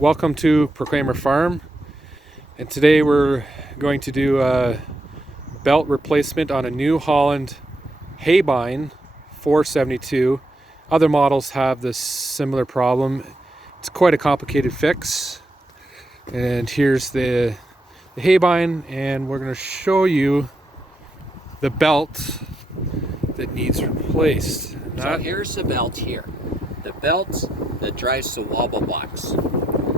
Welcome to Proclaimer Farm, and today we're going to do a belt replacement on a New Holland Haybine 472. Other models have this similar problem. It's quite a complicated fix, and here's the Haybine, and we're going to show you the belt that needs replaced. So here's the belt here. The belt that drives the wobble box.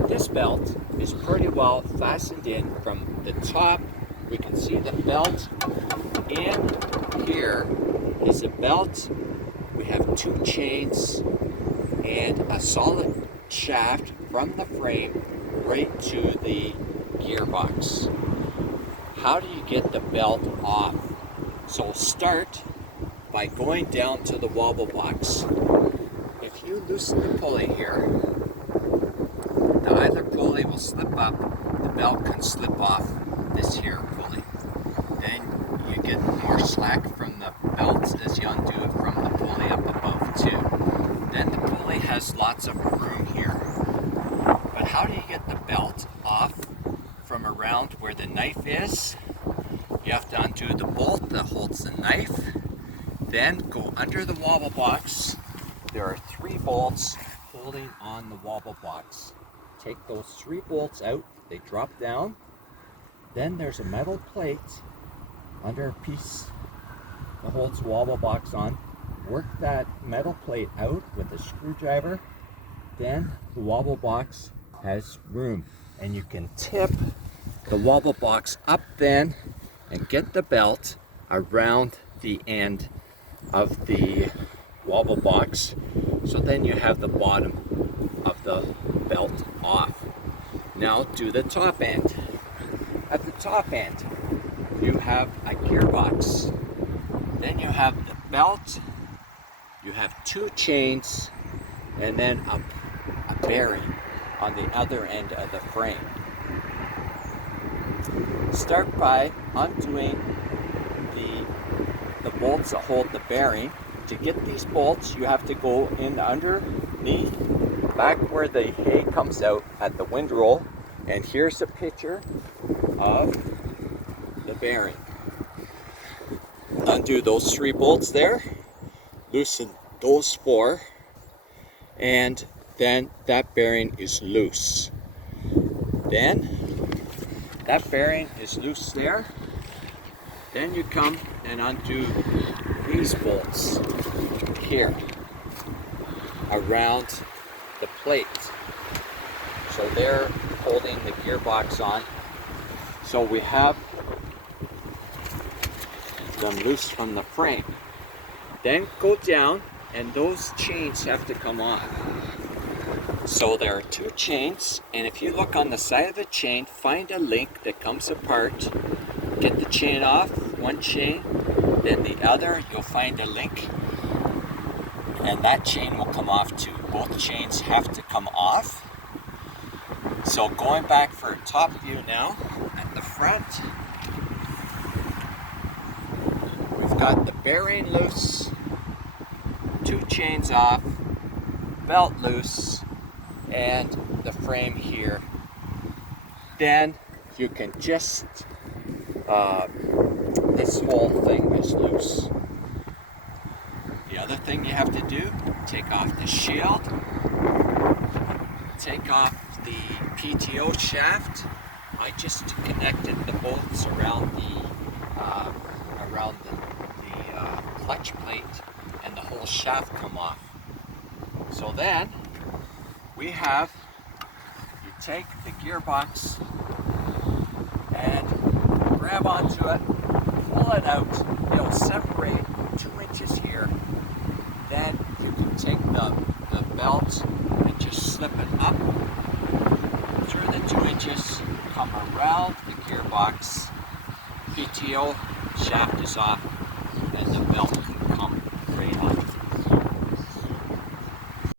This belt is pretty well fastened in from the top. We can see the belt, and here is the belt. We have two chains and a solid shaft from the frame right to the gearbox. How do you get the belt off? So start by going down to the wobble box. If you loosen the pulley here, the either pulley will slip up, the belt can slip off this here pulley. Then you get more slack from the belt as you undo it from the pulley up above too. Then the pulley has lots of room here. But how do you get the belt off from around where the knife is? You have to undo the bolt that holds the knife, then go under the wobble box. There are 3 bolts holding on the wobble box. Take those 3 bolts out, they drop down. Then there's a metal plate under a piece that holds the wobble box on. Work that metal plate out with a screwdriver. Then the wobble box has room, and you can tip the wobble box up then and get the belt around the end of the wobble box. So then you have the bottom of the belt off. Now do the top end. At the top end, you have a gearbox. Then you have the belt, you have 2 chains, and then a bearing on the other end of the frame. Start by undoing the bolts that hold the bearing. To get these bolts, you have to go in underneath, back where the hay comes out at the windrow. And here's a picture of the bearing. Undo those 3 bolts there, loosen those 4, and then that bearing is loose. Then that bearing is loose there. Then you come and undo these bolts here around the plate. So they're holding the gearbox on. So we have them loose from the frame. Then go down, and those chains have to come off. So there are 2 chains, and if you look on the side of the chain, find a link that comes apart. Get the chain off, 1 chain, then the other, you'll find a link, and that chain will come off too. Both chains have to come off. So going back for a top view now, at the front, we've got the bearing loose, 2 chains off, belt loose, and the frame here. Then you can just, this whole thing is loose. The other thing you have to do, take off the shield, take off the PTO shaft. I just connected the bolts around the clutch plate, and the whole shaft come off. So then we have, you take the gearbox and grab onto it, pull it out. It'll separate 2 inches here. Then you can take the belt and just slip it up through the 2 inches, come around the gearbox. PTO shaft is off.